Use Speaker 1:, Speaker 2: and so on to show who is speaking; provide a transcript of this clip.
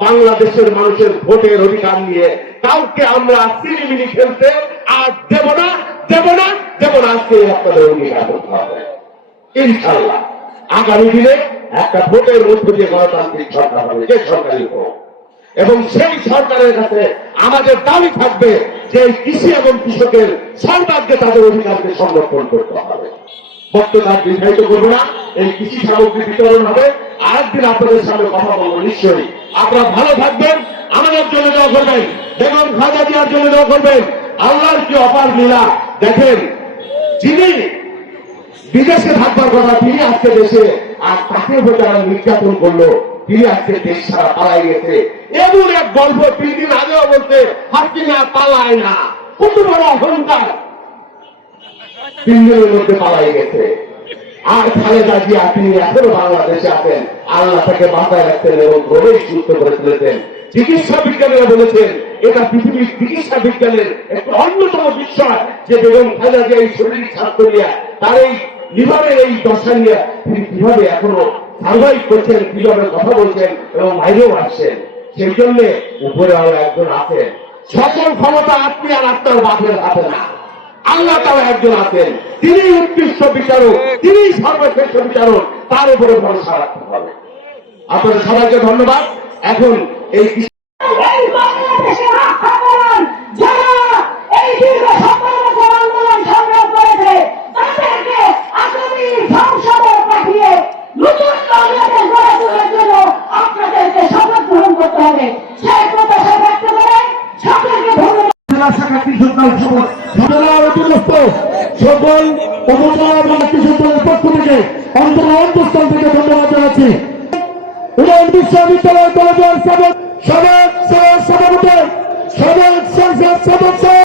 Speaker 1: বাংলাদেশের মানুষের ভোটের অধিকার নিয়ে কাউকে আমরা সিনেমিনি খেলতে আর দেব না দেব না দেব না আজকে আপনাদের অঙ্গীকার করতে হবে। ইনশাল্লাহ আগামী দিনে একটা ভোটের মধ্য দিয়ে গণতান্ত্রিক সরকার হবে, যে সরকারই হোক। এবং সেই সরকারের কাছে আমাদের দাবি থাকবে যে কৃষি এবং কৃষকের সর্বাগ্যে তাদের অধিকারকে সংরক্ষণ করতে হবে। বক্তব্য দীর্ঘায়িত করব না, এই কৃষি সামগ্রী বিতরণ হবে। আরেকদিন আপনাদের সামনে কথা বলব, নিশ্চয়ই। আপনারা ভালো থাকবেন, আমাদের জন্য দেওয়া করবেন, বেগম খাজা দেওয়ার জন্য দেওয়া করবেন, আল্লাহর কি অপার লীলা। দেখেন, যিনি বিদেশে থাকবার কথা, তিনি আজকে দেশে আর তাকে যারা নির্যাতন করল। দেশ ছাড়া পালাই গেছে। এমন এক গল্প তিন দিন আগেও বলতে হাসিনা পালায় না, কত বড় অহংকার। তিন দিনের মধ্যে পালাই গেছে। আর খালেদা জিয়া, তিনি এখনও বাংলাদেশে আছেন। আল্লাহ তাকে বাঁচায় রাখতেন এবং সুস্থ করে তুলেছেন। চিকিৎসা বিজ্ঞানীরা বলেছেন, এটা পৃথিবীর চিকিৎসা বিজ্ঞানের একটা অন্যতম বিষয় যে বেগম খালেদা জিয়া এই শরীর স্বাস্থ্য নিয়ে তার এই লিভারের এই দশা নিয়ে তিনি কীভাবে এখনও সার্ভাইভ করছেন কীভাবে কথা বলছেন এবং বাইরেও আসছেন। সেই জন্য উপরে আরও একজন আছেন। সকল ক্ষমতা আপনি আর আপনার বাপের হাতে না। আল্লাহ তারা একজন আছেন। তিনি উৎকৃষ্ট বিচারক তিনি সর্বশ্রেষ্ঠ বিচারক। তার উপরে ভরসা রাখতে হবে। আপনাদের সবাইকে ধন্যবাদ। এখন এই ঘটনার অধীনস্থ সকল উপজেলা এবং কৃষক দলের পক্ষ থেকে অন্তর অন্তঃস্থল থেকে ধন্যবাদ জানাচ্ছি উড়ান বিশ্ববিদ্যালয় সভাপতি সদস্য